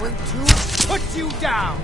going to put you down!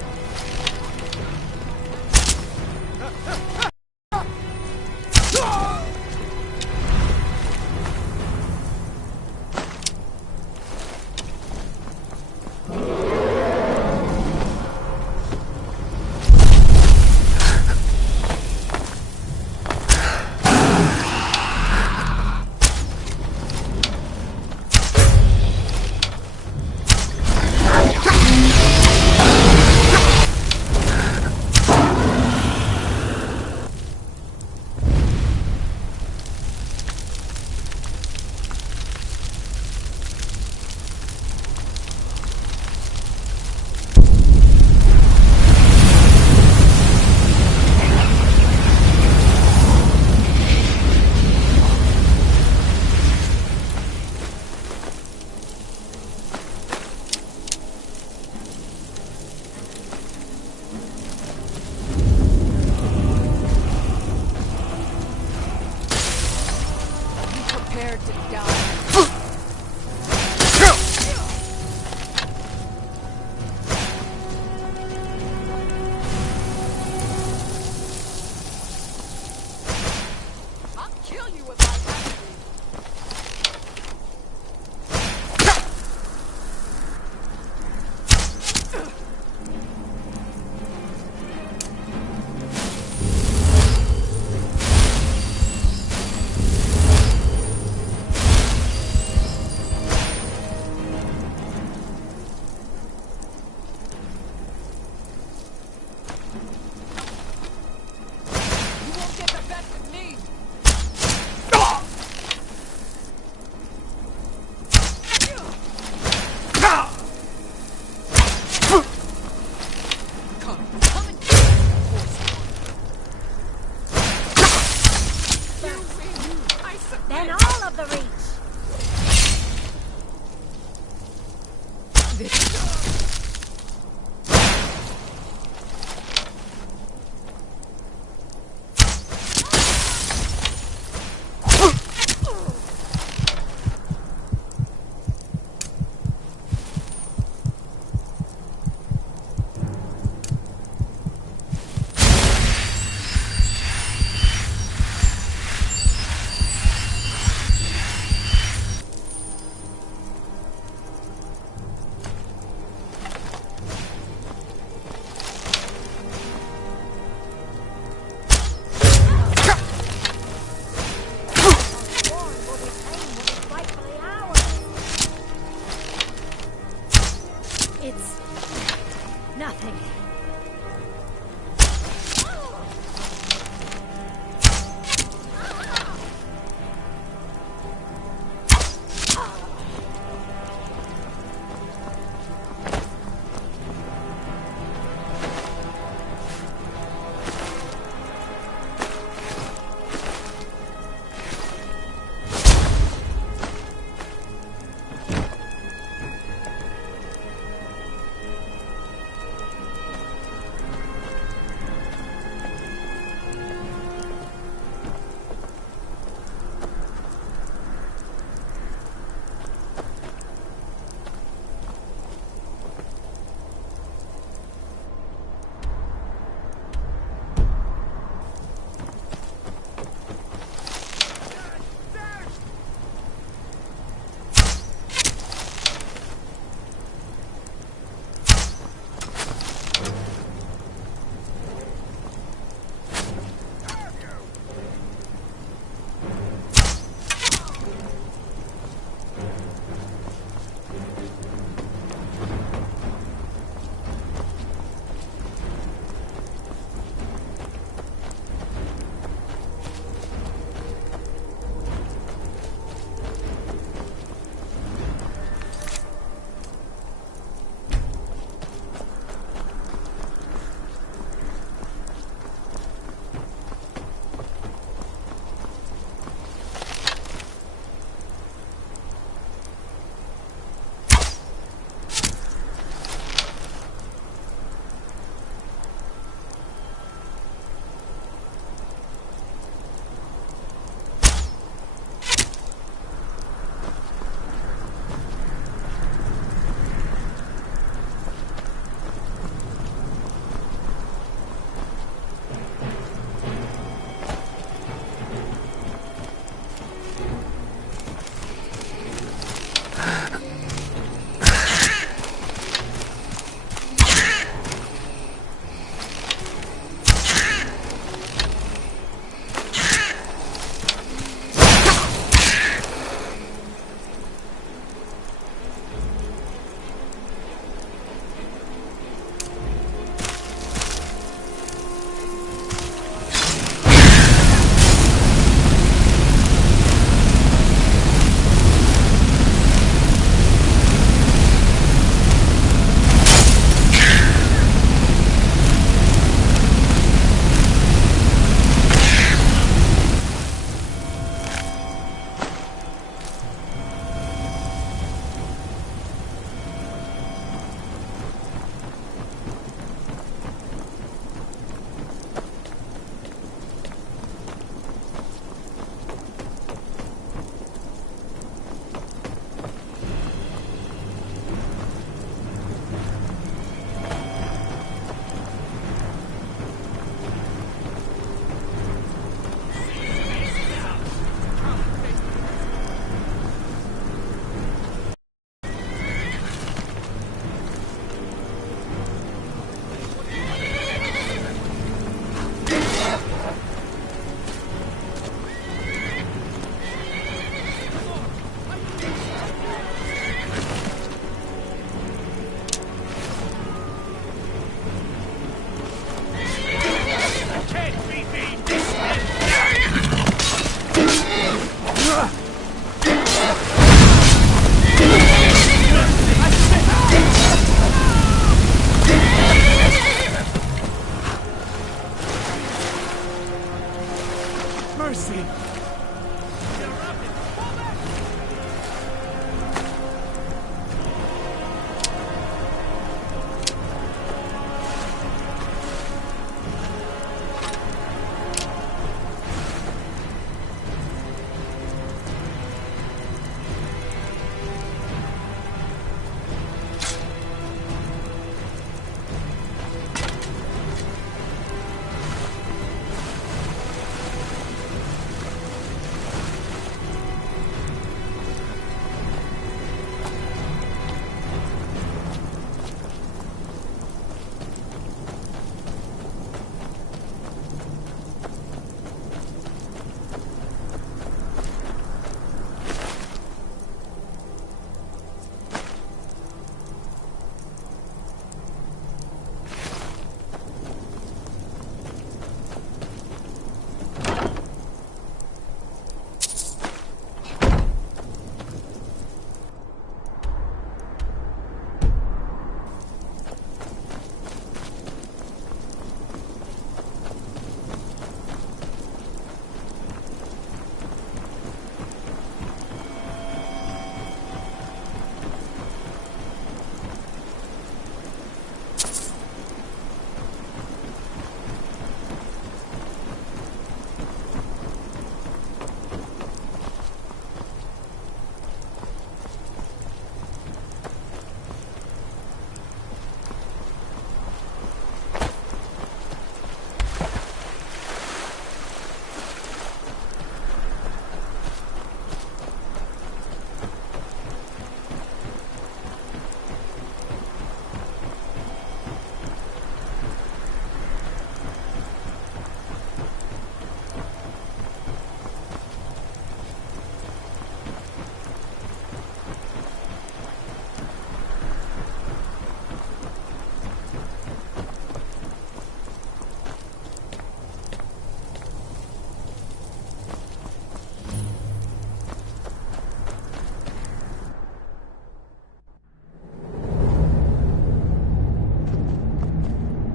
Then all of the reach.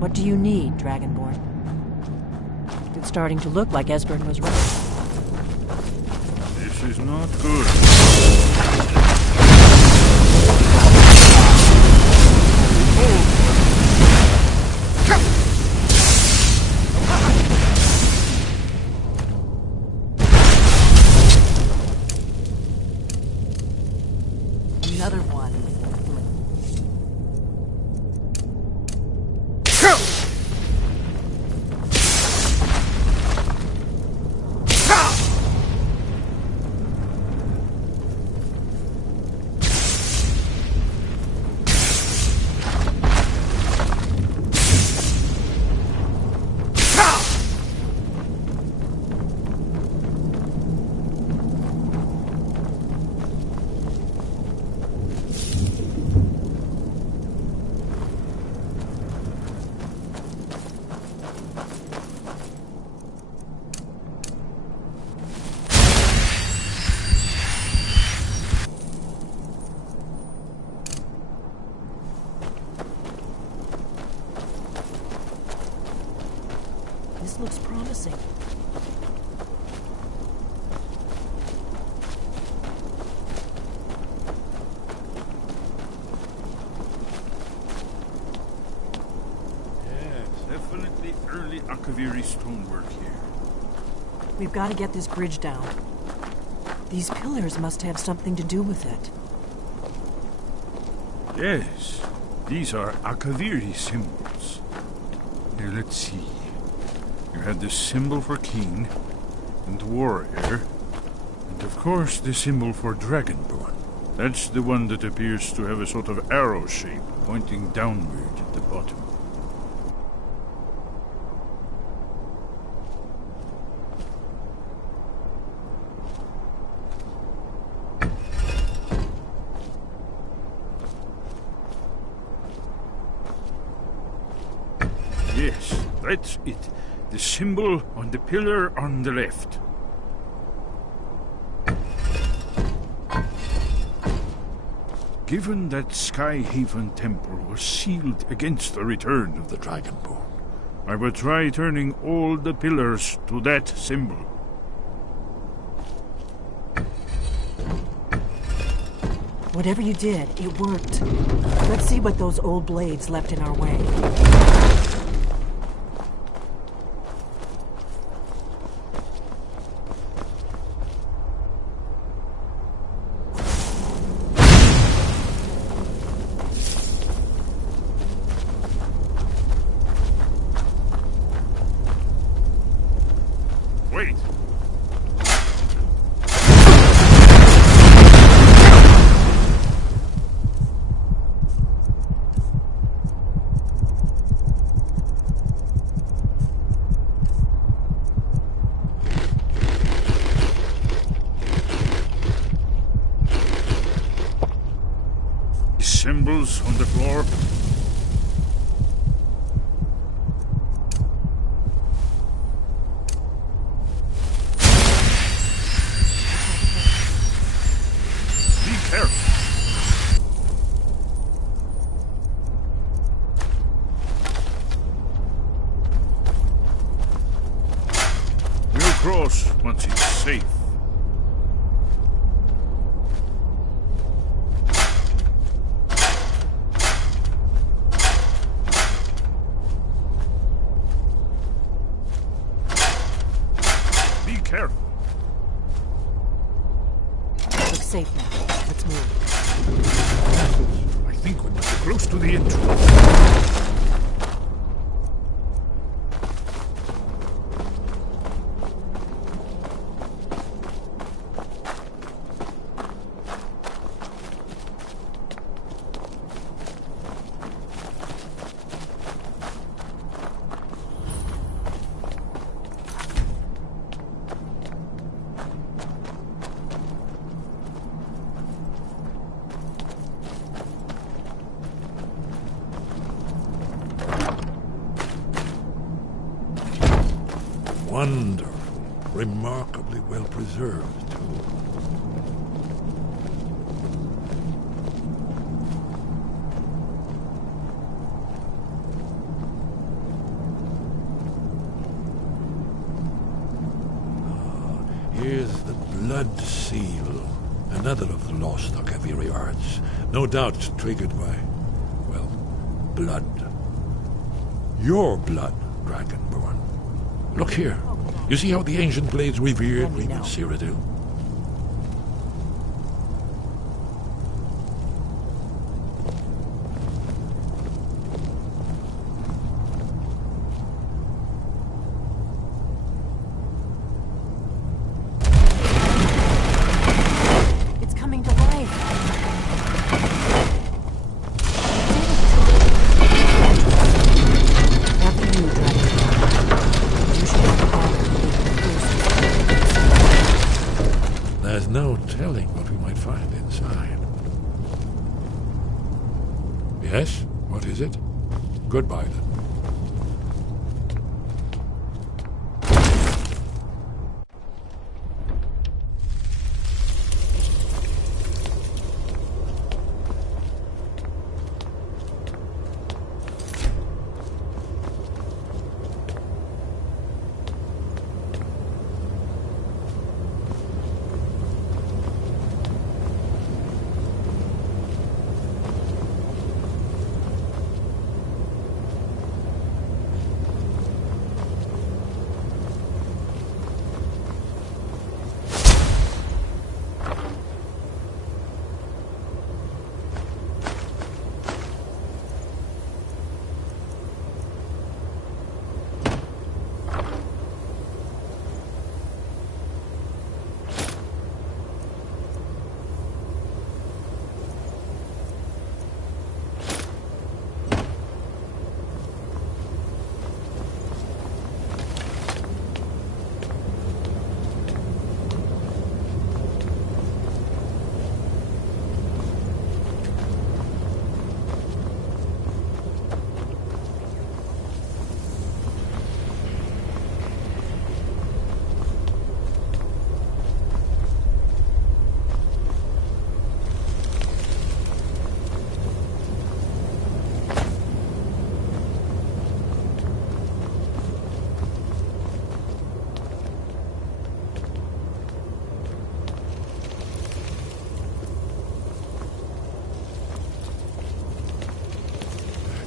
What do you need, Dragonborn? It's starting to look like Esbern was right. This is not good. Another one. This looks promising. Yes, definitely early Akaviri stonework here. We've got to get this bridge down. These pillars must have something to do with it. Yes, these are Akaviri symbols. Here, let's see. You had the symbol for king, and warrior, and of course the symbol for dragonborn. That's the one that appears to have a sort of arrow shape pointing downward at the bottom. Yes, that's it. The symbol on the pillar on the left. Given that Skyhaven Temple was sealed against the return of the Dragonborn, I will try turning all the pillars to that symbol. Whatever you did, it worked. Let's see what those old blades left in our way. Wait! Symbols on the floor. Be careful. We'll cross once it's safe. Be careful. Looks safe now. Let's move. I think we must be close to the entrance. Wonderful. Remarkably well preserved, too. Blood Seal. Another of the lost Akaviri arts. No doubt triggered by, well, blood. Your blood, Dragonborn. Look here. You see how the ancient blades revered me with Cyrodiil? There's no telling what we might find inside. Yes? What is it? Goodbye, then.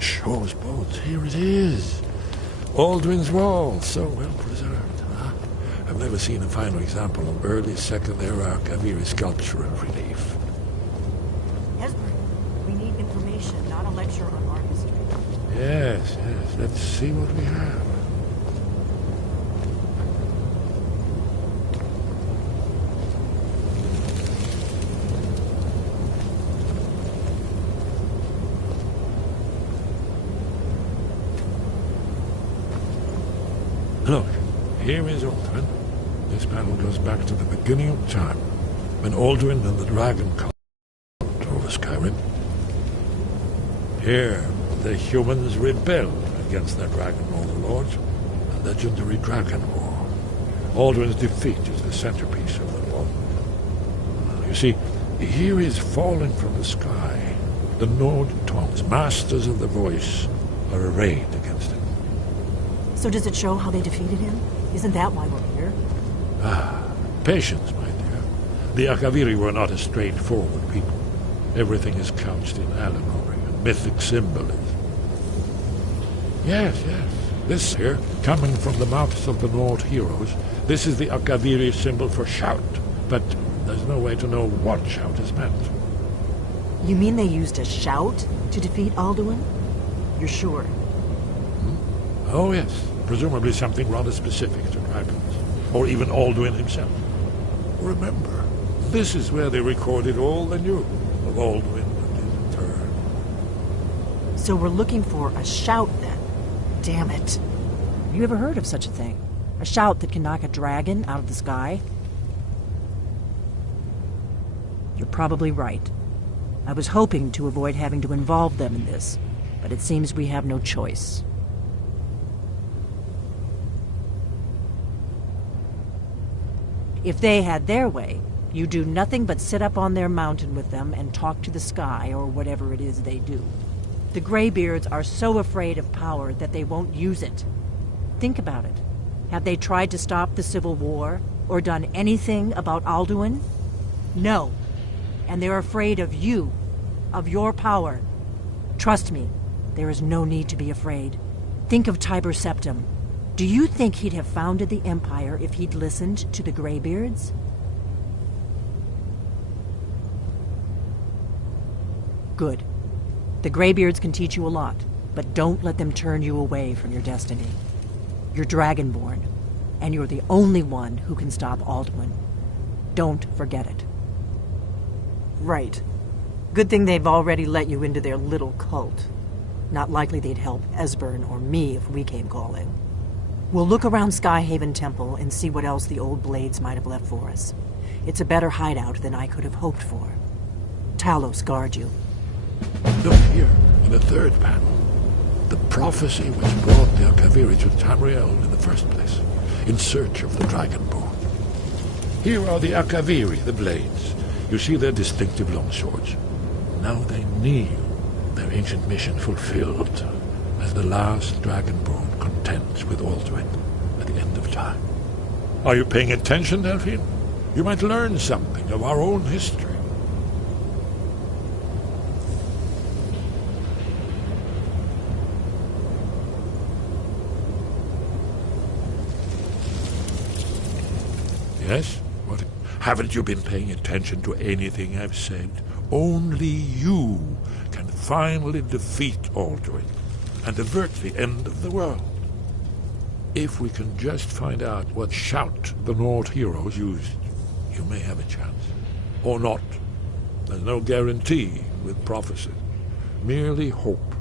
Shaw's boat, here it is. Alduin's Wall, so well preserved. Huh? I've never seen a finer example of early Second Era Akaviri sculpture and relief. Esbern, we need information, not a lecture on art history. Yes, yes, let's see what we have. Look, here is Alduin. This panel goes back to the beginning of time, when Alduin and the dragon cult over Skyrim. Here, the humans rebelled against their dragon overlords, the legendary Dragon War. Alduin's defeat is the centerpiece of the wall. You see, here is falling from the sky. The Nord tongues, masters of the voice, are arrayed against him. So does it show how they defeated him? Isn't that why we're here? Ah, patience, my dear. The Akaviri were not a straightforward people. Everything is couched in allegory and mythic symbolism. Yes, yes. This here, coming from the mouths of the Nord heroes, this is the Akaviri symbol for shout. But there's no way to know what shout is meant. You mean they used a shout to defeat Alduin? You're sure? Oh, yes. Presumably something rather specific to dragons, or even Alduin himself. Remember, this is where they recorded all they knew of Alduin and his turn. So we're looking for a shout, then. Damn it. Have you ever heard of such a thing? A shout that can knock a dragon out of the sky? You're probably right. I was hoping to avoid having to involve them in this, but it seems we have no choice. If they had their way, you do nothing but sit up on their mountain with them and talk to the sky or whatever it is they do. The Greybeards are so afraid of power that they won't use it. Think about it. Have they tried to stop the Civil War? or done anything about Alduin? No. And they're afraid of you, of your power. Trust me, there is no need to be afraid. Think of Tiber Septim. Do you think he'd have founded the Empire if he'd listened to the Greybeards? Good. The Greybeards can teach you a lot, but don't let them turn you away from your destiny. You're Dragonborn, and you're the only one who can stop Alduin. Don't forget it. Right. Good thing they've already let you into their little cult. Not likely they'd help Esbern or me if we came calling. We'll look around Skyhaven Temple and see what else the old blades might have left for us. It's a better hideout than I could have hoped for. Talos guard you. Look here, in the third panel. The prophecy which brought the Akaviri to Tamriel in the first place, in search of the Dragonborn. Here are the Akaviri, the blades. You see their distinctive longswords. Now they kneel, their ancient mission fulfilled, as the last Dragonborn contends with Alduin at the end of time. Are you paying attention, Delphine? You might learn something of our own history. Yes? What? Haven't you been paying attention to anything I've said? Only you can finally defeat Alduin and avert the end of the world. If we can just find out what shout the Nord heroes used, you may have a chance. Or not. There's no guarantee with prophecy. Merely hope.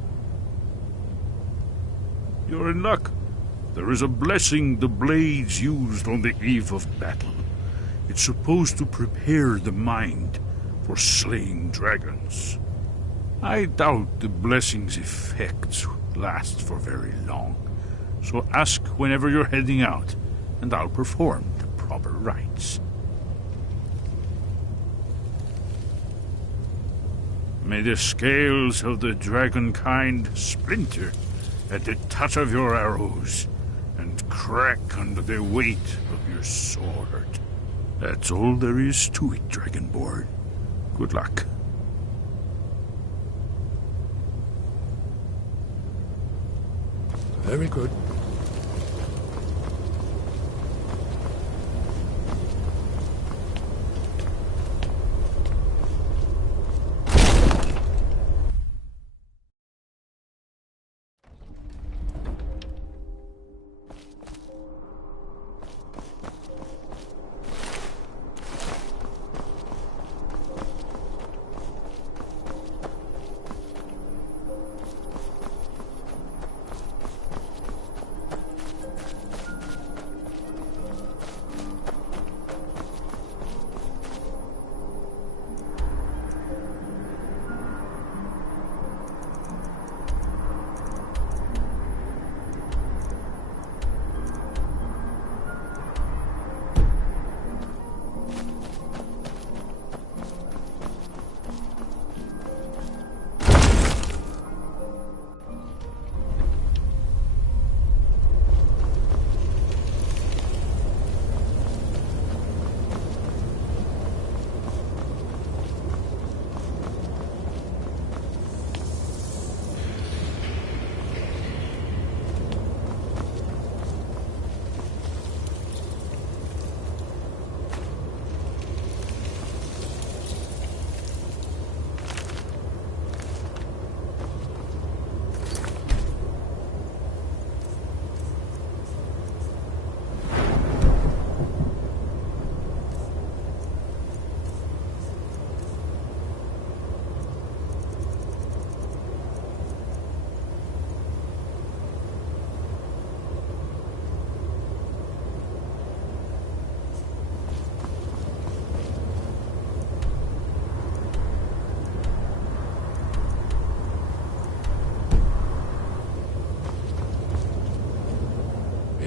You're in luck. There is a blessing the blades used on the eve of battle. It's supposed to prepare the mind for slaying dragons. I doubt the blessing's effects last for very long, so ask whenever you're heading out, and I'll perform the proper rites. May the scales of the dragonkind splinter at the touch of your arrows, and crack under the weight of your sword. That's all there is to it, Dragonborn. Good luck. Very good.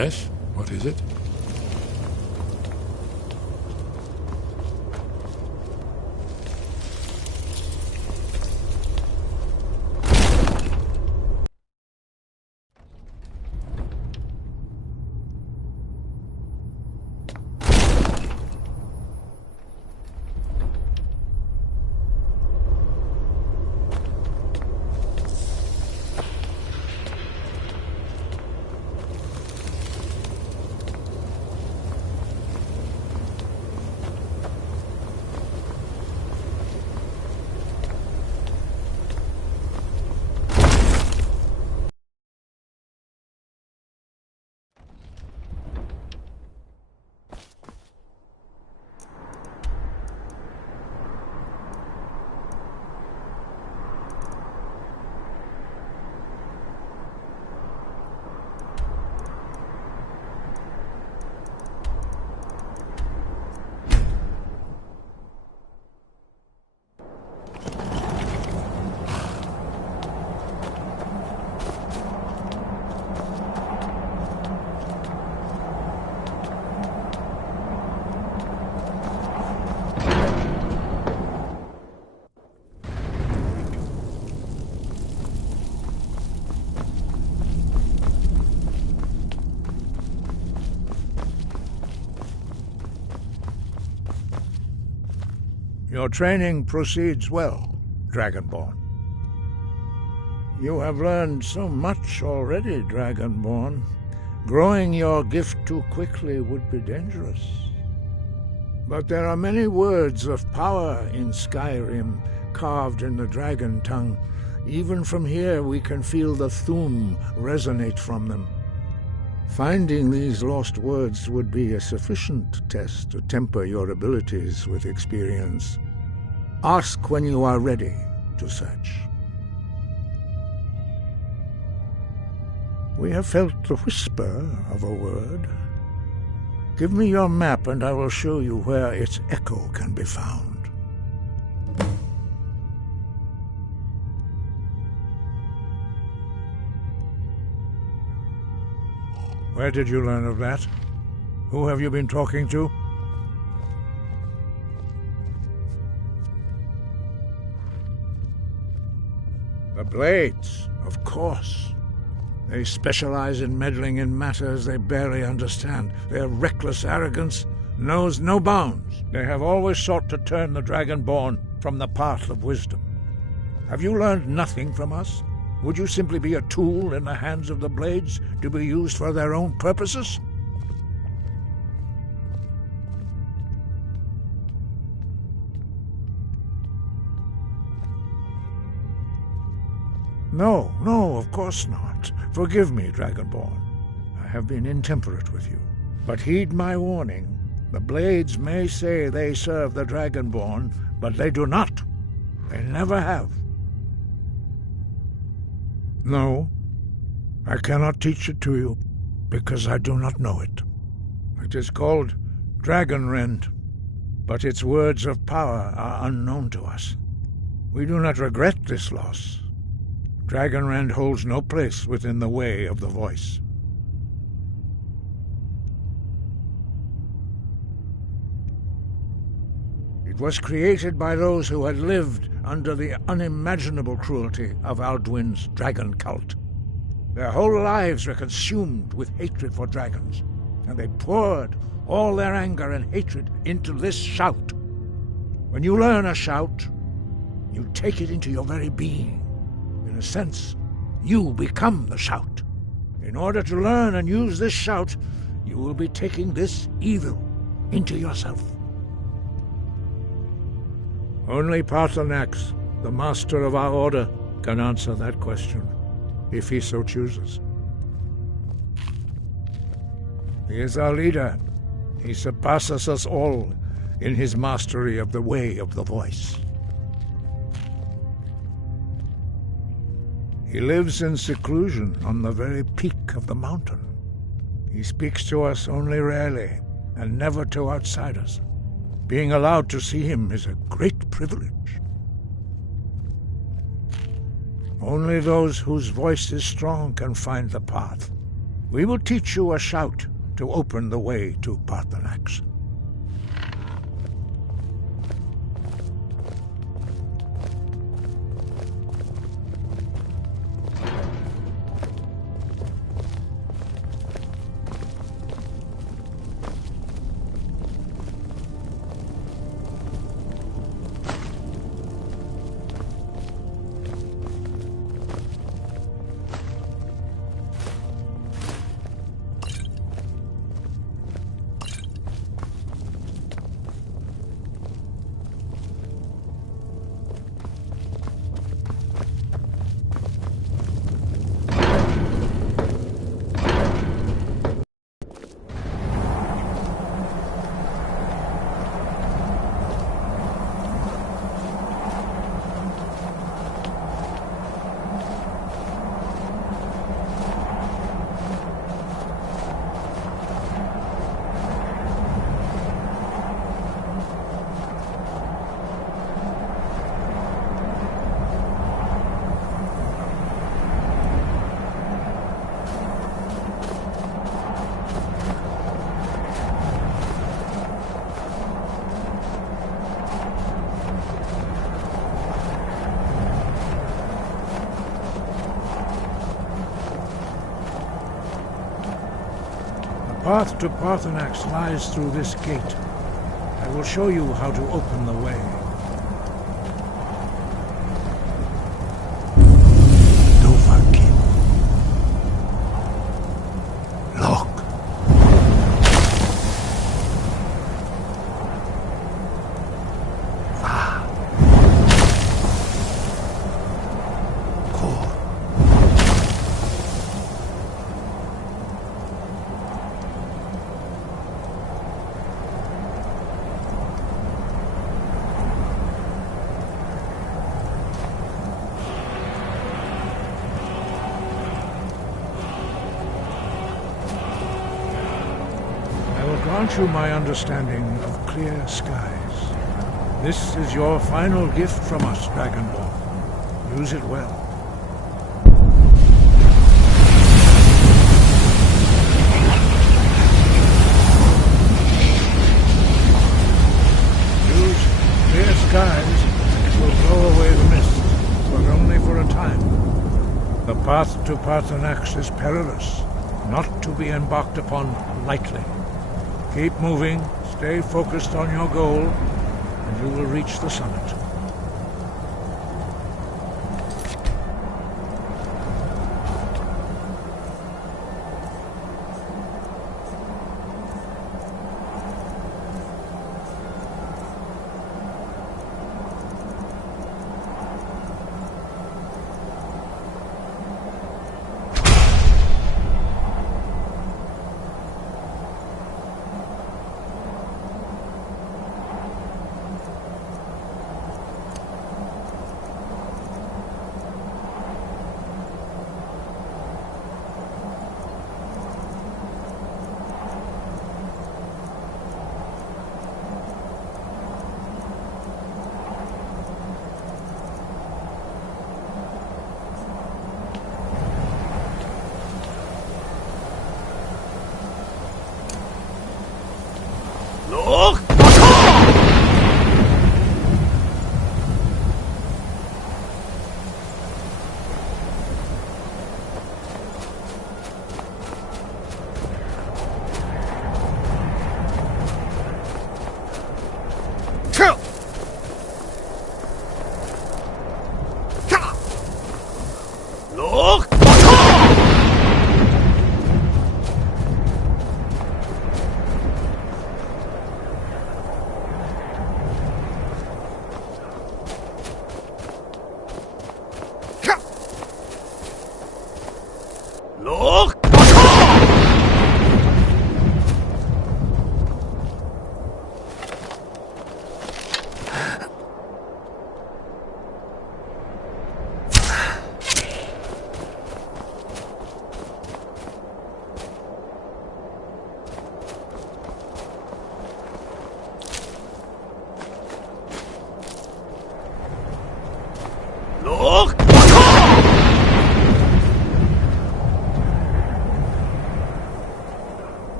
Yes? What is it? Your training proceeds well, Dragonborn. You have learned so much already, Dragonborn. Growing your gift too quickly would be dangerous. But there are many words of power in Skyrim, carved in the dragon tongue. Even from here we can feel the Thu'um resonate from them. Finding these lost words would be a sufficient test to temper your abilities with experience. Ask when you are ready to search. We have felt the whisper of a word. Give me your map and I will show you where its echo can be found. Where did you learn of that? Who have you been talking to? The Blades, of course. They specialize in meddling in matters they barely understand. Their reckless arrogance knows no bounds. They have always sought to turn the Dragonborn from the path of wisdom. Have you learned nothing from us? Would you simply be a tool in the hands of the Blades to be used for their own purposes? No, of course not. Forgive me, Dragonborn. I have been intemperate with you. But heed my warning. The Blades may say they serve the Dragonborn, but they do not. They never have. No, I cannot teach it to you, because I do not know it. It is called Dragonrend, but its words of power are unknown to us. We do not regret this loss. Dragonrend holds no place within the way of the voice. It was created by those who had lived under the unimaginable cruelty of Alduin's dragon cult. Their whole lives were consumed with hatred for dragons, and they poured all their anger and hatred into this shout. When you learn a shout, you take it into your very being. In a sense, you become the shout. In order to learn and use this shout, you will be taking this evil into yourself. Only Paarthurnax, the master of our order, can answer that question, if he so chooses. He is our leader. He surpasses us all in his mastery of the way of the voice. He lives in seclusion on the very peak of the mountain. He speaks to us only rarely, and never to outsiders. Being allowed to see him is a great privilege. Only those whose voice is strong can find the path. We will teach you a shout to open the way to Paarthurnax. The path to Paarthurnax lies through this gate. I will show you how to open the way. grant you my understanding of clear skies. This is your final gift from us, Dragonborn. Use it well. Use clear skies, and it will blow away the mist, but only for a time. The path to Paarthurnax is perilous, not to be embarked upon lightly. Keep moving, stay focused on your goal, and you will reach the summit.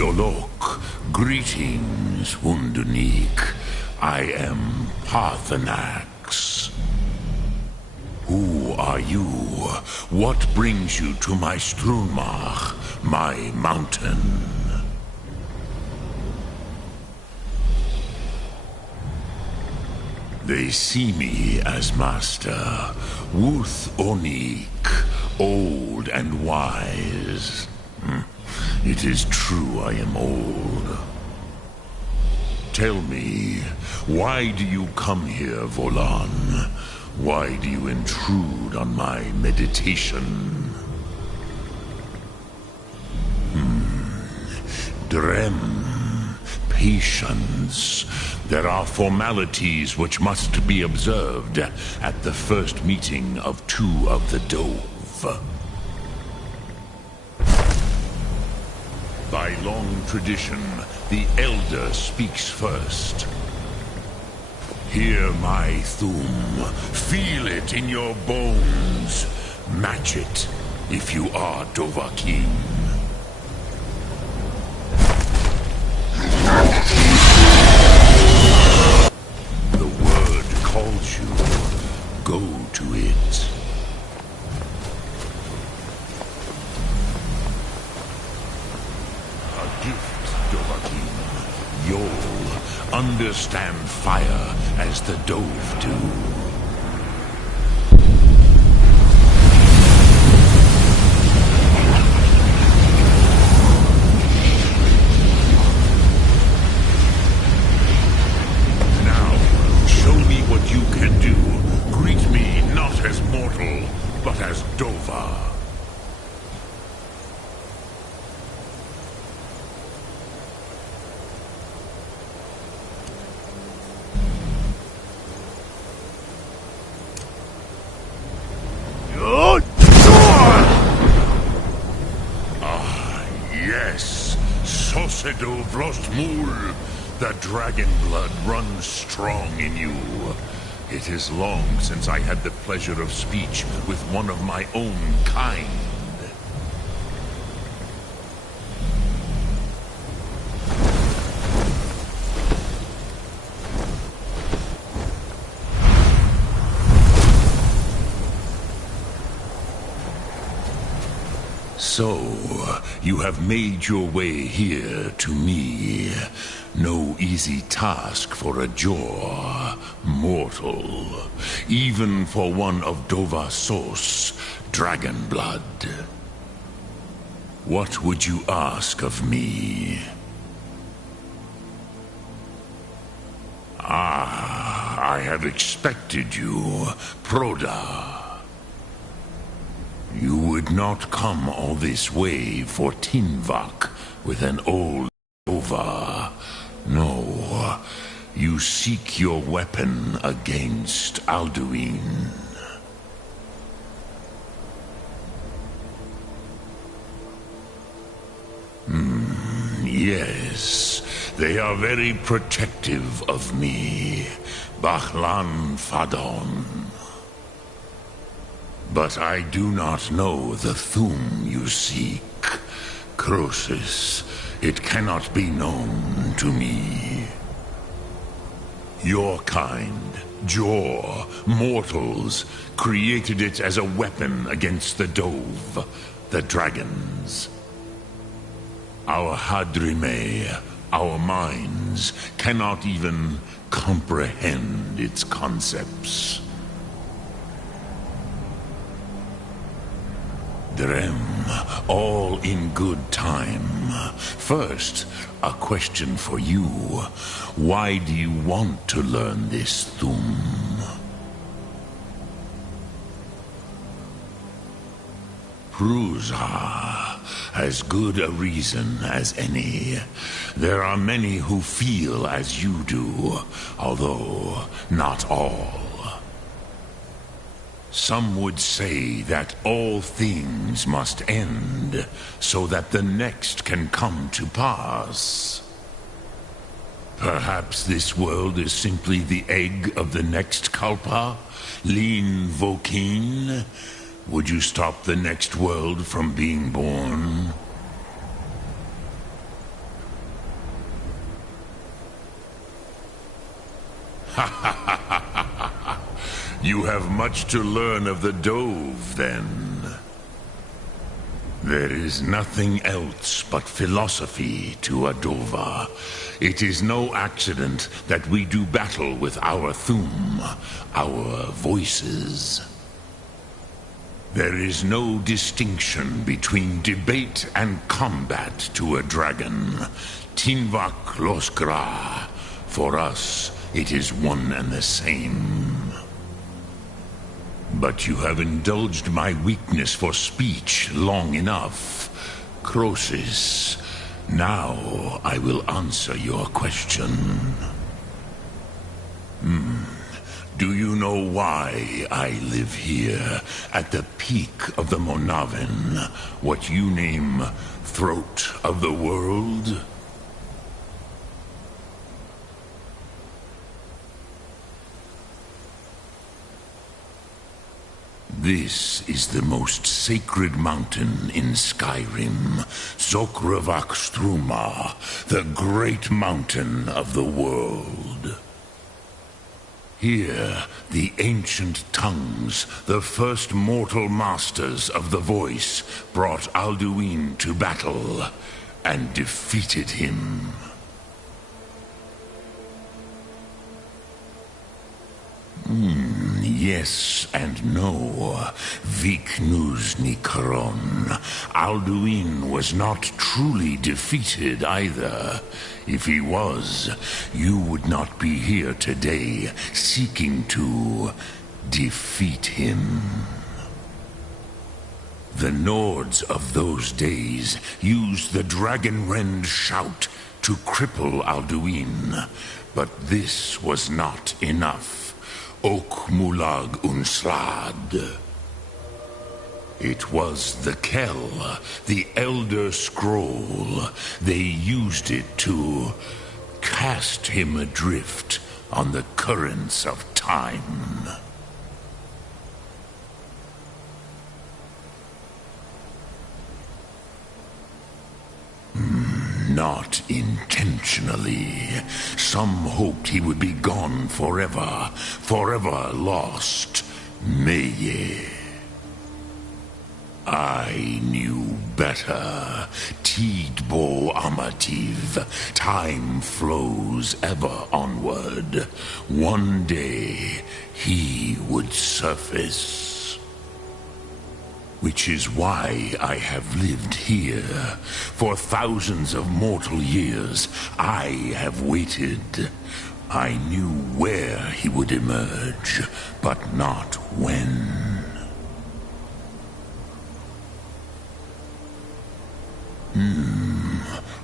Yolok, greetings, Undunik. I am Parthenax. Who are you? What brings you to my Strunmach, my mountain? They see me as master, Wuth Onik, old and wise. It is true I am old. Tell me, why do you come here, Volan? Why do you intrude on my meditation? Drem, patience. There are formalities which must be observed at the first meeting of two of the Dove. By long tradition, the Elder speaks first. Hear my Thum. Feel it in your bones. Match it if you are Dovahkiin. The word calls you. Go to it. Gift, Dovahkiin. You'll understand fire as the Dove do. Now, show me what you can do. Greet me not as mortal, but as Dova. Yes, Sosedo Vrostmul. The dragon blood runs strong in you. It is long since I had the pleasure of speech with one of my own kind. So, you have made your way here to me. No easy task for a Jor, mortal. Even for one of Dovahsos, dragon blood. What would you ask of me? Ah, I have expected you, Proda. You would not come all this way for Tinvak with an old Dova. No, you seek your weapon against Alduin. Yes, they are very protective of me, Bahlan Fadon. But I do not know the Thum you seek. Croesus, it cannot be known to me. Your kind, Jor, mortals, created it as a weapon against the Dove, the dragons. Our Hadrime, our minds, cannot even comprehend its concepts. Drem, all in good time. First, a question for you. Why do you want to learn this Thum? Prusa, as good a reason as any. There are many who feel as you do, although not all. Some would say that all things must end, so that the next can come to pass. Perhaps this world is simply the egg of the next Kalpa, Lin Vokin. Would you stop the next world from being born? You have much to learn of the Dove, then. There is nothing else but philosophy to a Dova. It is no accident that we do battle with our Thum, our voices. There is no distinction between debate and combat to a dragon. Tinvak Loskra. For us, it is one and the same. But you have indulged my weakness for speech long enough. Croesus, now I will answer your question. Do you know why I live here, at the peak of the Monavin, what you name Throat of the World? This is the most sacred mountain in Skyrim, Zokravak Struma, the great mountain of the world. Here, the ancient tongues, the first mortal masters of the voice, brought Alduin to battle and defeated him. Yes and no. Viknus Nikaron. Alduin was not truly defeated either. If he was, you would not be here today seeking to defeat him. The Nords of those days used the Dragonrend shout to cripple Alduin, but this was not enough. Ok Mulag Unslad. It was the Kell, the Elder Scroll. They used it to cast him adrift on the currents of time. Not intentionally. Some hoped he would be gone forever, forever lost. Meye. I knew better. Tidbo Amativ. Time flows ever onward. One day, he would surface. Which is why I have lived here. For thousands of mortal years, I have waited. I knew where he would emerge, but not when.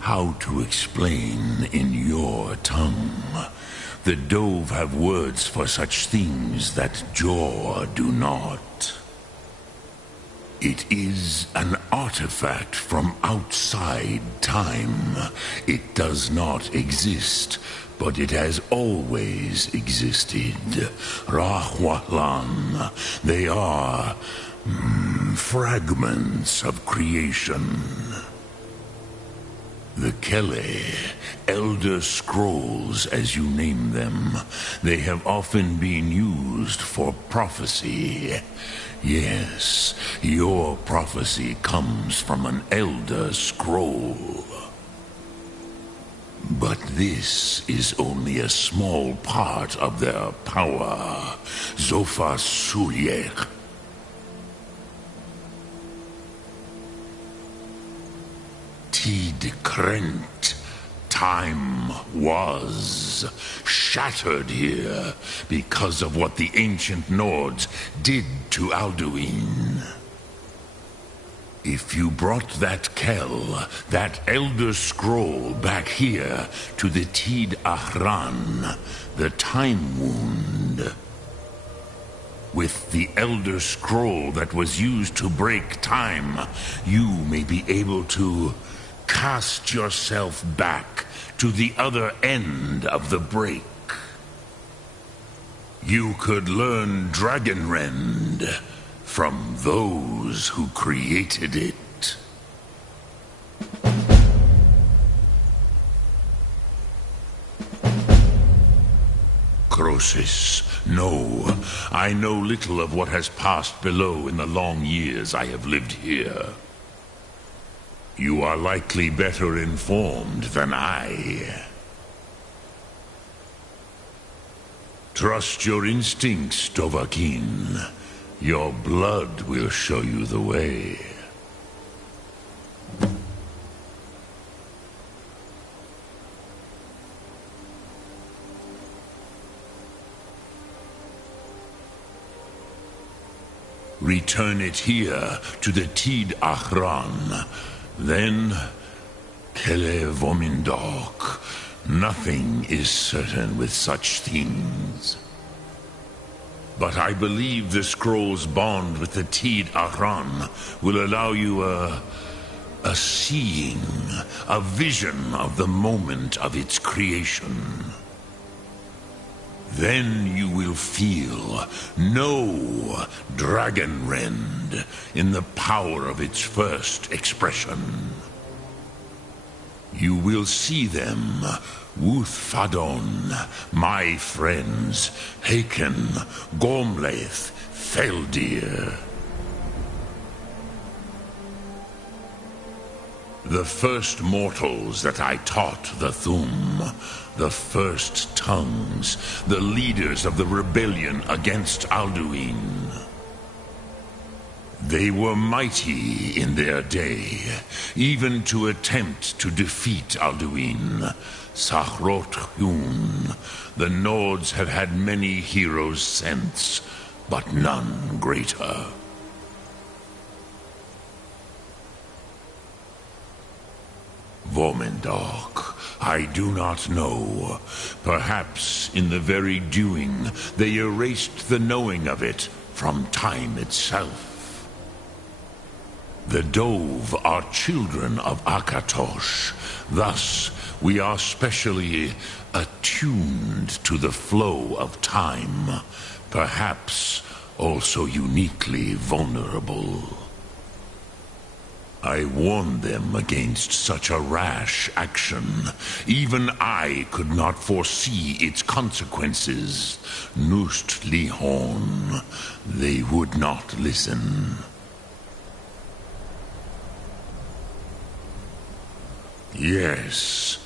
How to explain in your tongue? The Dove have words for such things that Jor do not. It is an artifact from outside time. It does not exist, but it has always existed. Rahwalan. They are fragments of creation. The Kele, Elder Scrolls as you name them, they have often been used for prophecy. Yes, your prophecy comes from an Elder Scroll. But this is only a small part of their power. Zofa Sulyek. Tid Krent. Time was shattered here because of what the ancient Nords did to Alduin. If you brought that Kell, that Elder Scroll, back here to the Tid Ahran, the Time Wound, with the Elder Scroll that was used to break time, you may be able to cast yourself back to the other end of the break. You could learn Dragonrend from those who created it. Croesus, no. I know little of what has passed below in the long years I have lived here. You are likely better informed than I. Trust your instincts, Dovahkiin. Your blood will show you the way. Return it here to the Tid Ahran. Then, Kele Vomindok. Nothing is certain with such things. But I believe the scroll's bond with the Tid Ahran will allow you a seeing, a vision of the moment of its creation. Then you will feel, know Dragonrend in the power of its first expression. You will see them, Wuthfadon, my friends, Haken, Gormlaith, Feldir. The first mortals that I taught the Thum, the first tongues, the leaders of the rebellion against Alduin. They were mighty in their day, even to attempt to defeat Alduin. Sahrot Hun, the Nords have had many heroes since, but none greater. Vomindok, I do not know. Perhaps in the very doing, they erased the knowing of it from time itself. The Dove are children of Akatosh. Thus, we are specially attuned to the flow of time. Perhaps also uniquely vulnerable. I warned them against such a rash action. Even I could not foresee its consequences. Nust Lihon, they would not listen. Yes,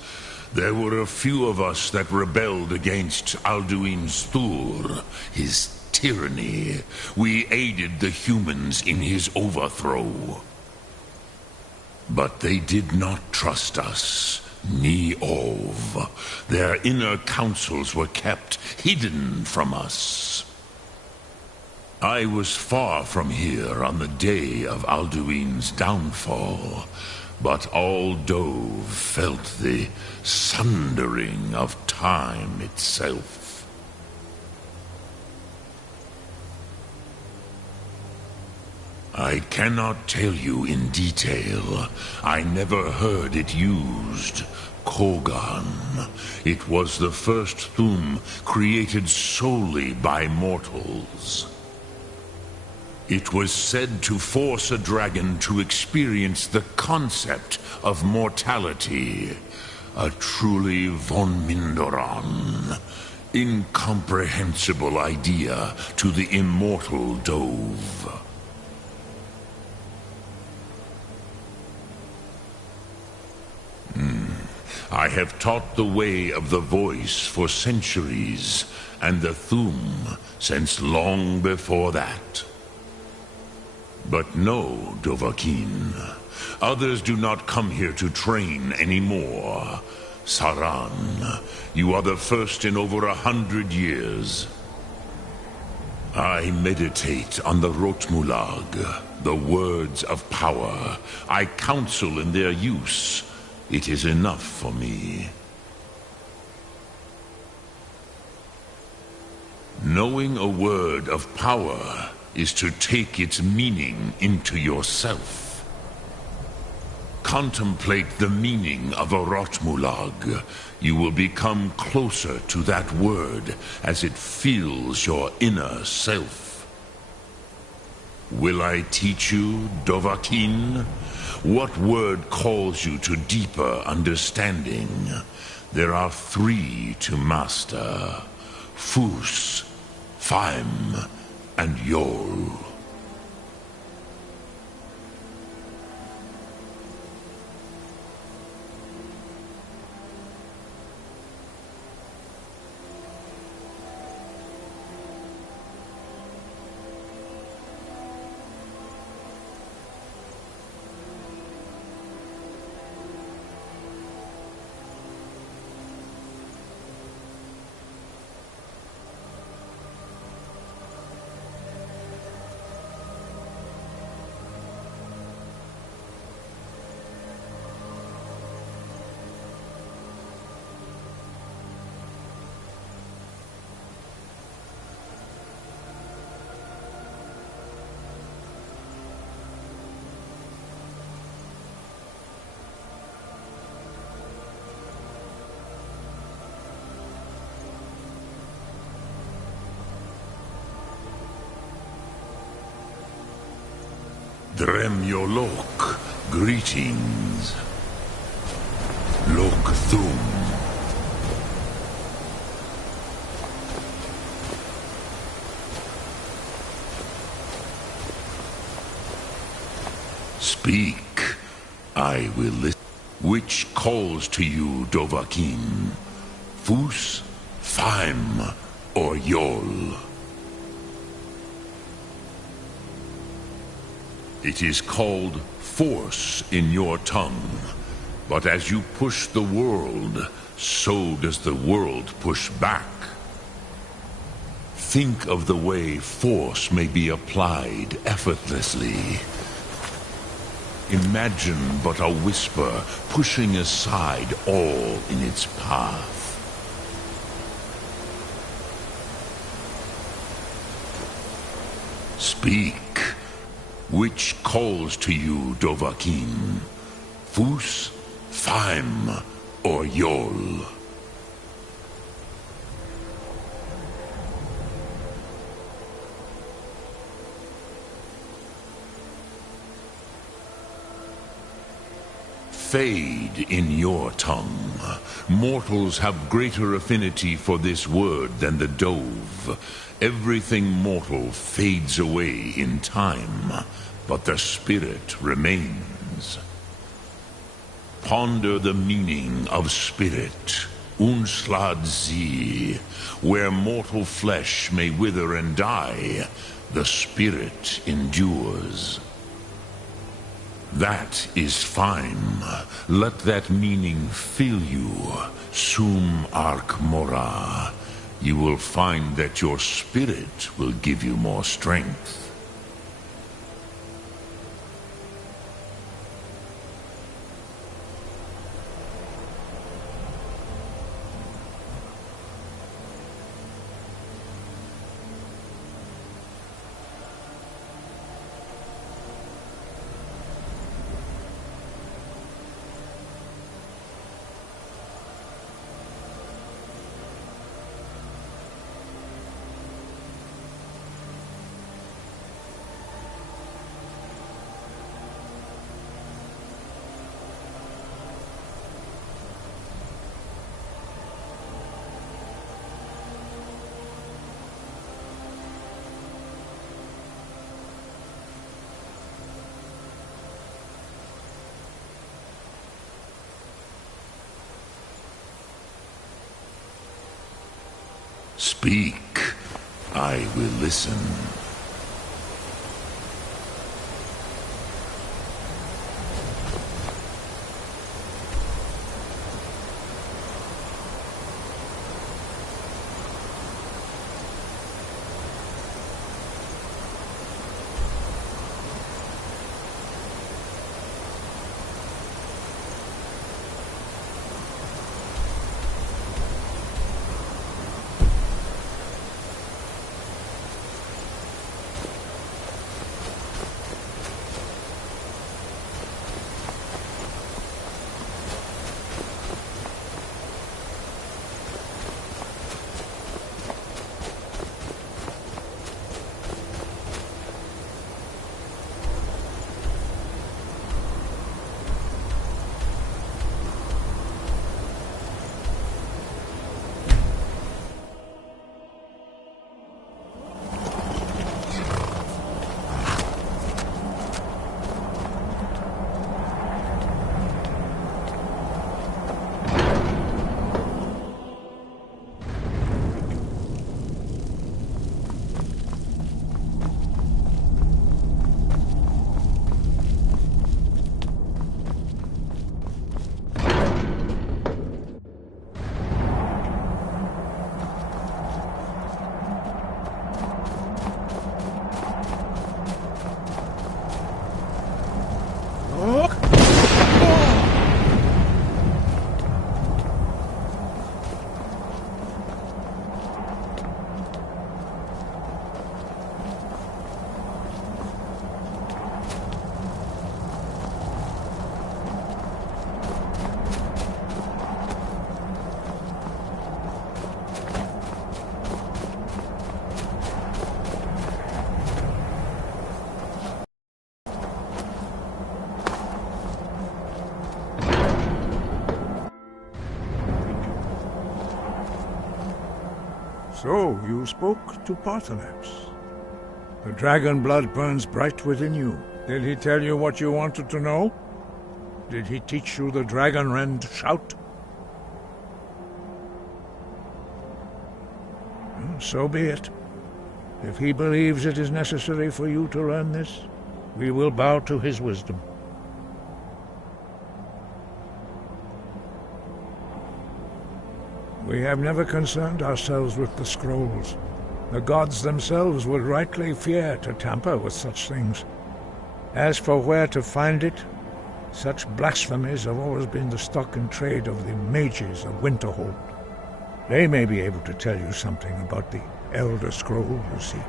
there were a few of us that rebelled against Alduin's Thur, his tyranny. We aided the humans in his overthrow. But they did not trust us, ni Ov. Their inner counsels were kept hidden from us. I was far from here on the day of Alduin's downfall, but all Dove felt the sundering of time itself. I cannot tell you in detail. I never heard it used. Kogan. It was the first Thum created solely by mortals. It was said to force a dragon to experience the concept of mortality. A truly von Mindoran. Incomprehensible idea to the immortal Dove. I have taught the way of the voice for centuries, and the Thum since long before that. But no, Dovahkiin, Others do not come here to train anymore. Saran, you are the first in over 100 years. I meditate on the Rotmulag, the words of power. I counsel in their use. It is enough for me. Knowing a word of power is to take its meaning into yourself. Contemplate the meaning of a Rotmulag. You will become closer to that word as it fills your inner self. Will I teach you, Dovahkiin? What word calls you to deeper understanding? There are 3 to master: Fus, Faim, and Yol. Dremyolok, greetings. Lok Thum. Speak, I will listen. Which calls to you, Dovahkiin? Fus, Faim, or Yol? It is called force in your tongue. But as you push the world, so does the world push back. Think of the way force may be applied effortlessly. Imagine but a whisper pushing aside all in its path. Speak. Which calls to you, Dovahkiin? Fus, Faim, or Yol? Fade in your tongue. Mortals have greater affinity for this word than the dove. Everything mortal fades away in time, but the spirit remains. Ponder the meaning of spirit, Unslad Zi. Where mortal flesh may wither and die, the spirit endures. That is fine. Let that meaning fill you, Sum Ark Mora. You will find that your spirit will give you more strength. Speak, I will listen. So, you spoke to Parthenax. The dragon blood burns bright within you. Did he tell you what you wanted to know? Did he teach you the dragon rend shout? So be it. If he believes it is necessary for you to learn this, we will bow to his wisdom. We have never concerned ourselves with the scrolls. The gods themselves would rightly fear to tamper with such things. As for where to find it, such blasphemies have always been the stock and trade of the mages of Winterhold. They may be able to tell you something about the Elder Scroll you seek.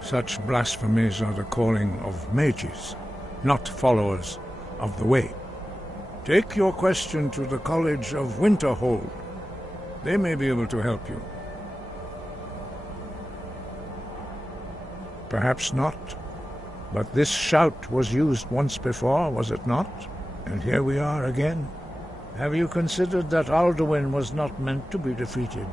Such blasphemies are the calling of mages, not followers of the Way. Take your question to the College of Winterhold. They may be able to help you. Perhaps not. But this shout was used once before, was it not? And here we are again. Have you considered that Alduin was not meant to be defeated?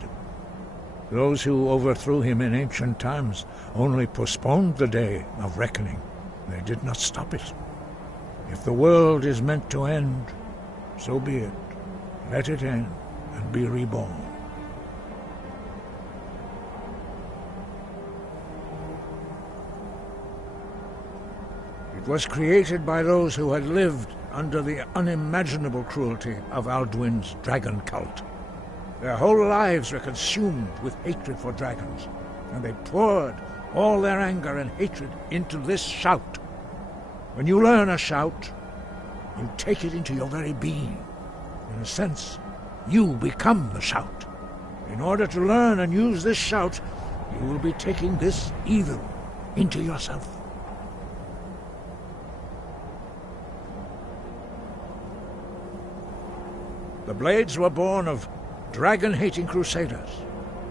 Those who overthrew him in ancient times only postponed the day of reckoning. They did not stop it. If the world is meant to end, so be it. Let it end and be reborn. It was created by those who had lived under the unimaginable cruelty of Alduin's dragon cult. Their whole lives were consumed with hatred for dragons, and they poured all their anger and hatred into this shout. When you learn a shout, you take it into your very being. In a sense, you become the shout. In order to learn and use this shout, you will be taking this evil into yourself. The Blades were born of dragon-hating crusaders.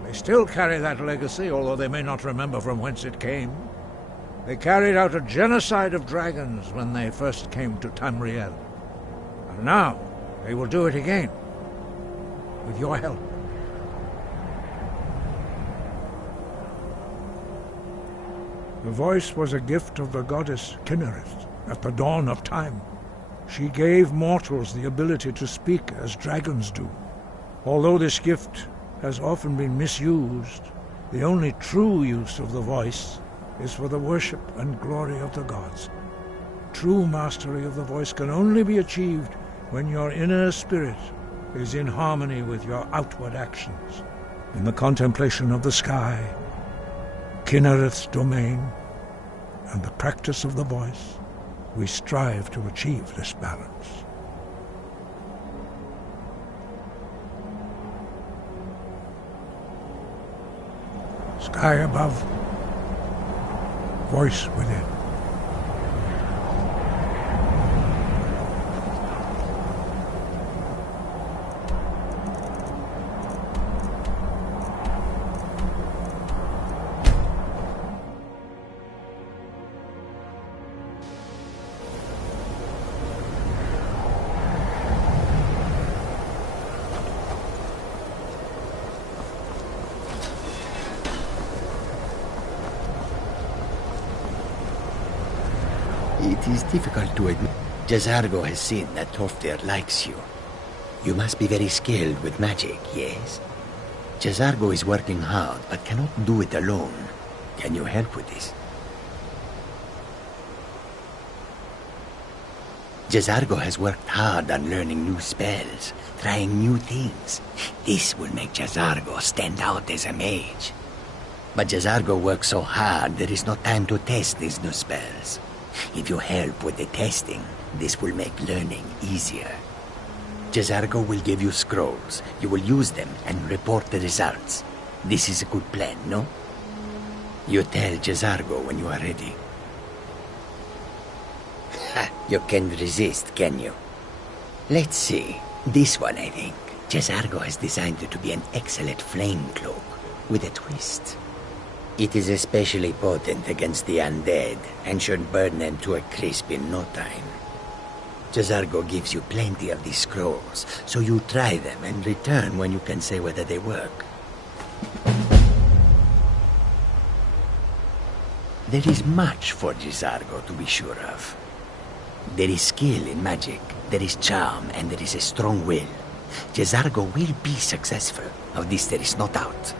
They still carry that legacy, although they may not remember from whence it came. They carried out a genocide of dragons when they first came to Tamriel. And now, they will do it again, with your help. The voice was a gift of the goddess Kinnereth at the dawn of time. She gave mortals the ability to speak as dragons do. Although this gift has often been misused, the only true use of the voice is for the worship and glory of the gods. True mastery of the voice can only be achieved when your inner spirit is in harmony with your outward actions. In the contemplation of the sky, Kinnereth's domain, and the practice of the voice, we strive to achieve this balance. Sky above, voice within. It is difficult to admit. Jazargo has seen that Toftir likes you. You must be very skilled with magic, yes? Jazargo is working hard, but cannot do it alone. Can you help with this? Jazargo has worked hard on learning new spells, trying new things. This will make Jazargo stand out as a mage. But Jazargo works so hard, there is no time to test these new spells. If you help with the testing, this will make learning easier. Jazargo will give you scrolls. You will use them and report the results. This is a good plan, no? You tell Jazargo when you are ready. Ha! You can resist, can you? Let's see. This one, I think. Jazargo has designed it to be an excellent flame cloak with a twist. It is especially potent against the undead and should burn them to a crisp in no time. Jazargo gives you plenty of these scrolls, so you try them and return when you can say whether they work. There is much for Jazargo to be sure of. There is skill in magic, there is charm, and there is a strong will. Jazargo will be successful. Of this there is no doubt.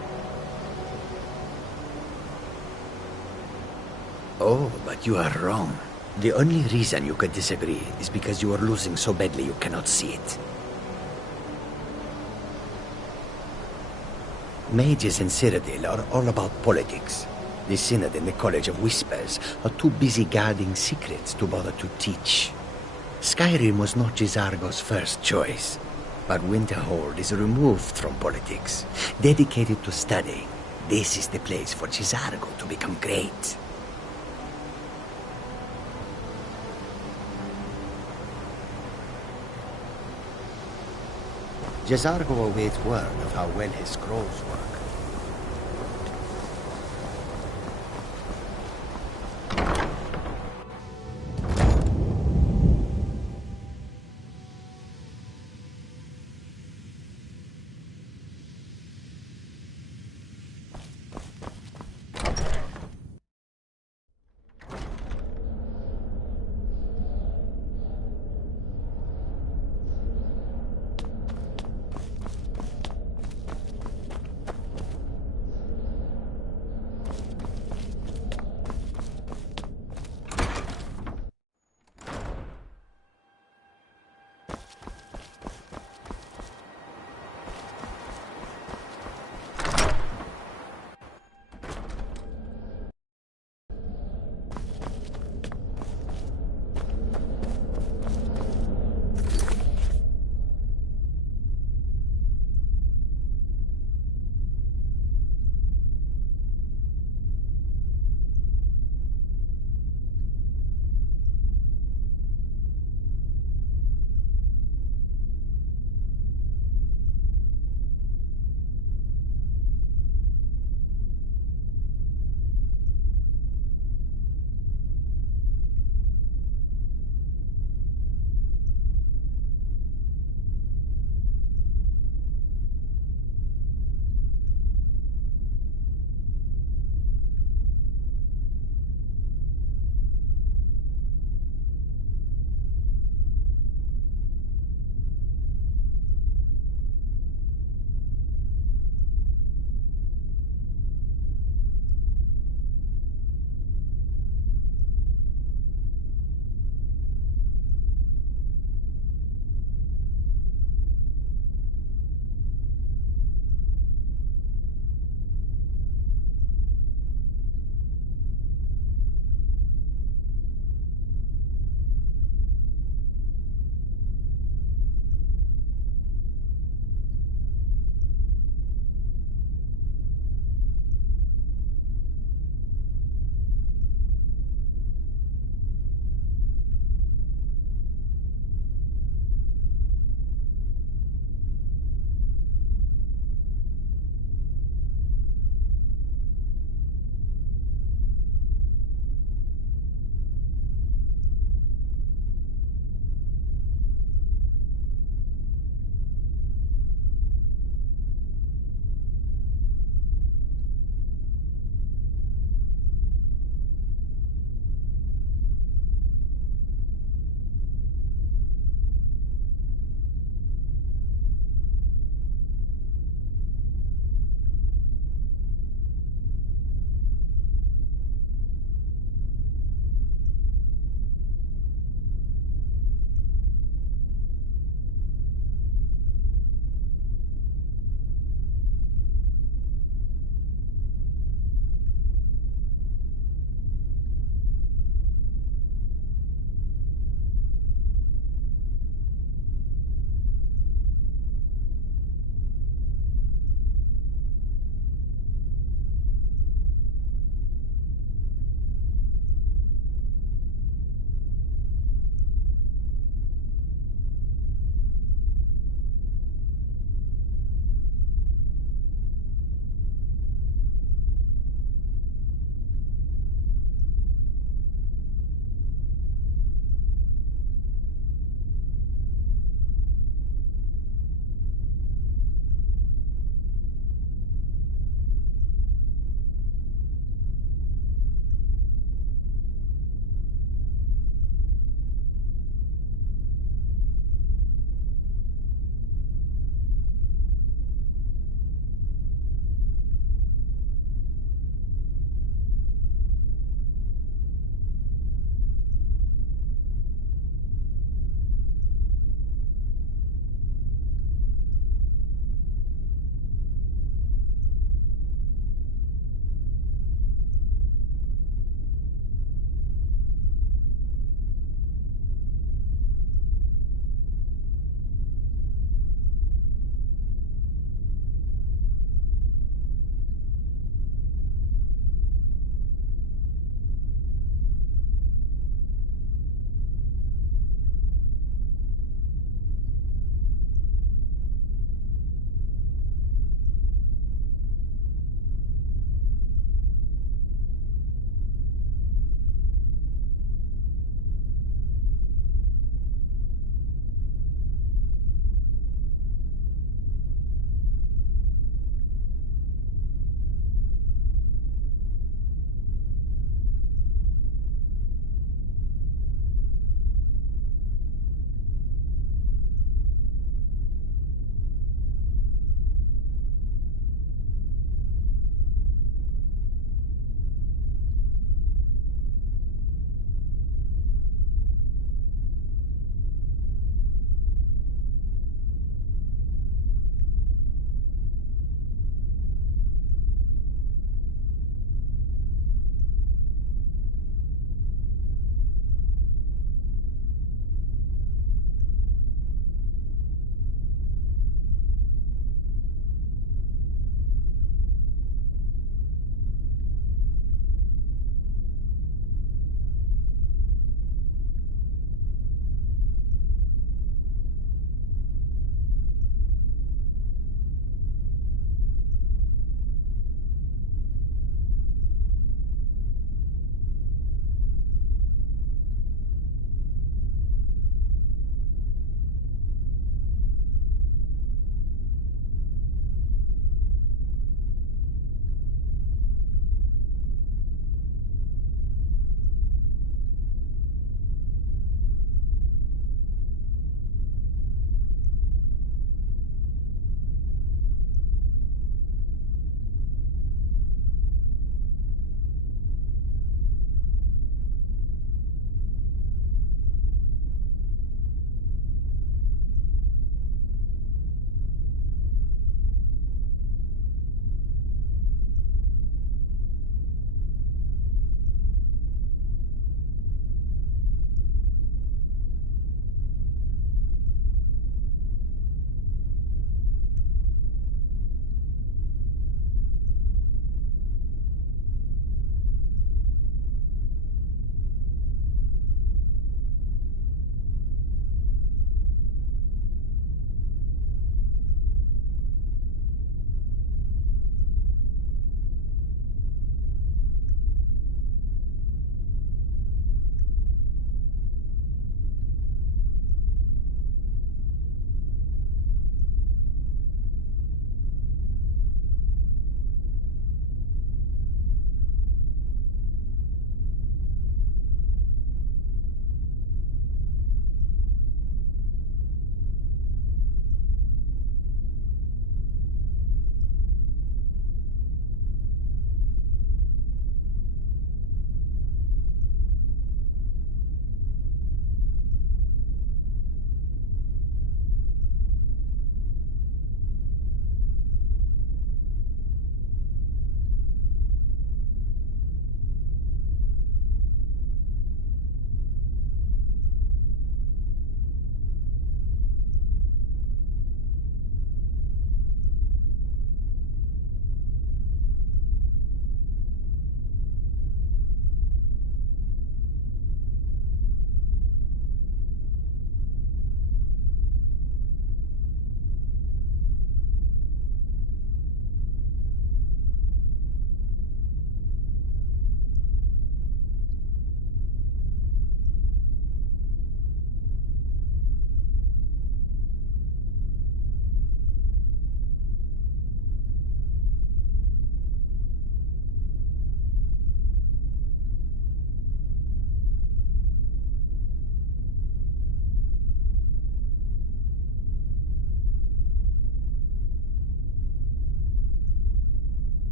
Oh, but you are wrong. The only reason you could disagree is because you are losing so badly you cannot see it. Mages in Cyrodiil are all about politics. The Synod and the College of Whispers are too busy guarding secrets to bother to teach. Skyrim was not Jazargo's first choice, but Winterhold is removed from politics, dedicated to studying. This is the place for Jazargo to become great. Jazargo awaits word of how well his scrolls work.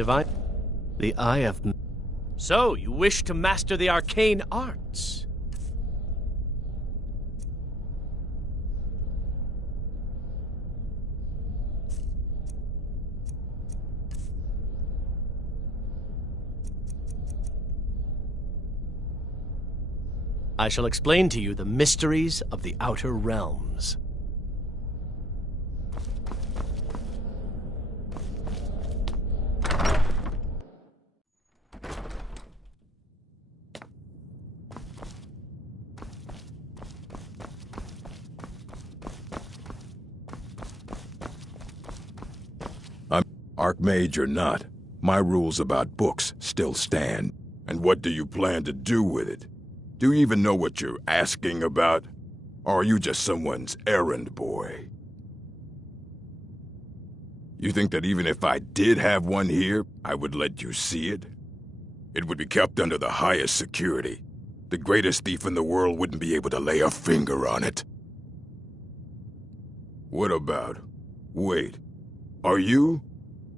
Divine. The Eye of... So, you wish to master the arcane arts? I shall explain to you the mysteries of the Outer Realms. I'm Archmage or not, my rules about books still stand. And what do you plan to do with it? Do you even know what you're asking about? Or are you just someone's errand boy? You think that even if I did have one here, I would let you see it? It would be kept under the highest security. The greatest thief in the world wouldn't be able to lay a finger on it. What about? Wait, were you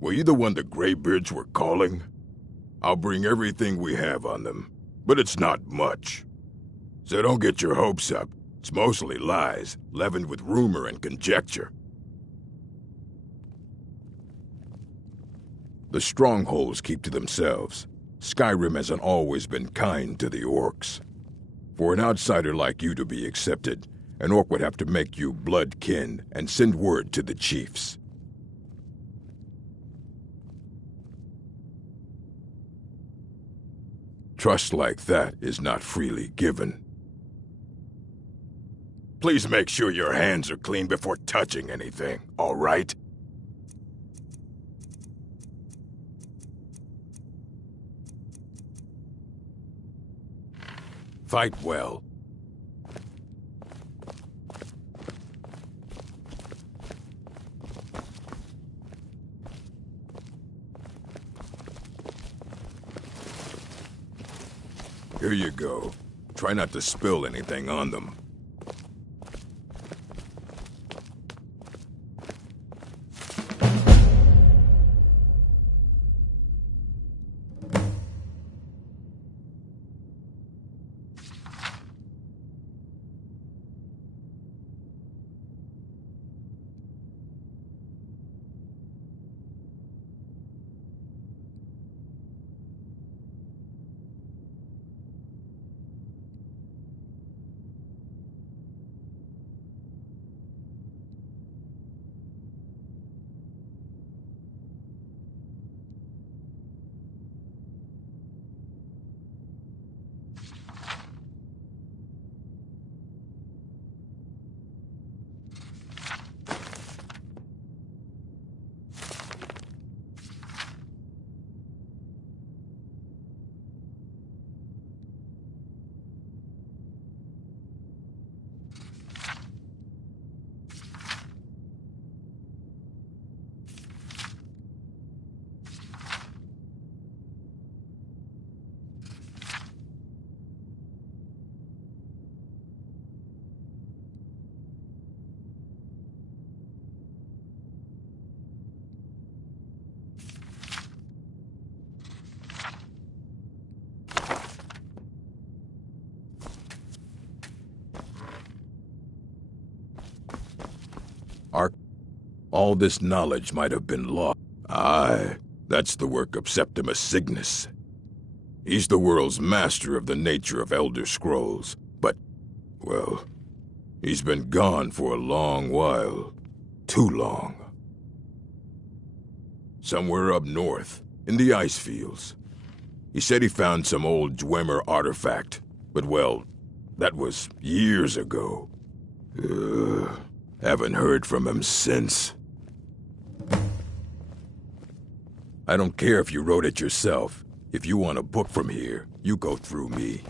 the one the Greybeards were calling? I'll bring everything we have on them, but it's not much. So don't get your hopes up. It's mostly lies, leavened with rumor and conjecture. The strongholds keep to themselves. Skyrim hasn't always been kind to the orcs. For an outsider like you to be accepted, an orc would have to make you blood kin and send word to the chiefs. Trust like that is not freely given. Please make sure your hands are clean before touching anything, all right? Fight well. Here you go. Try not to spill anything on them. All this knowledge might have been lost. Aye, that's the work of Septimus Cygnus. He's the world's master of the nature of Elder Scrolls, but, well, he's been gone for a long while. Too long. Somewhere up north, in the ice fields. He said he found some old Dwemer artifact, but well, that was years ago. Haven't heard from him since. I don't care if you wrote it yourself. If you want a book from here, you go through me.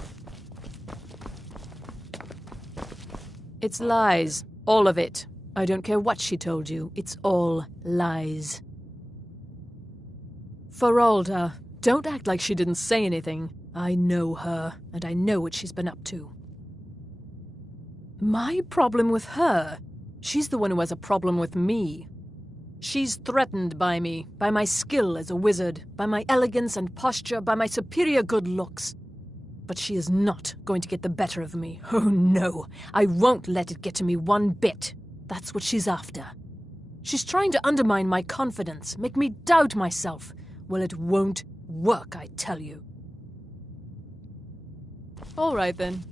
It's lies. All of it. I don't care what she told you. It's all lies. Feralda, don't act like she didn't say anything. I know her, and I know what she's been up to. My problem with her? She's the one who has a problem with me. She's threatened by me, by my skill as a wizard, by my elegance and posture, by my superior good looks. But she is not going to get the better of me. Oh no, I won't let it get to me one bit. That's what she's after. She's trying to undermine my confidence, make me doubt myself. Well, it won't work, I tell you. All right then.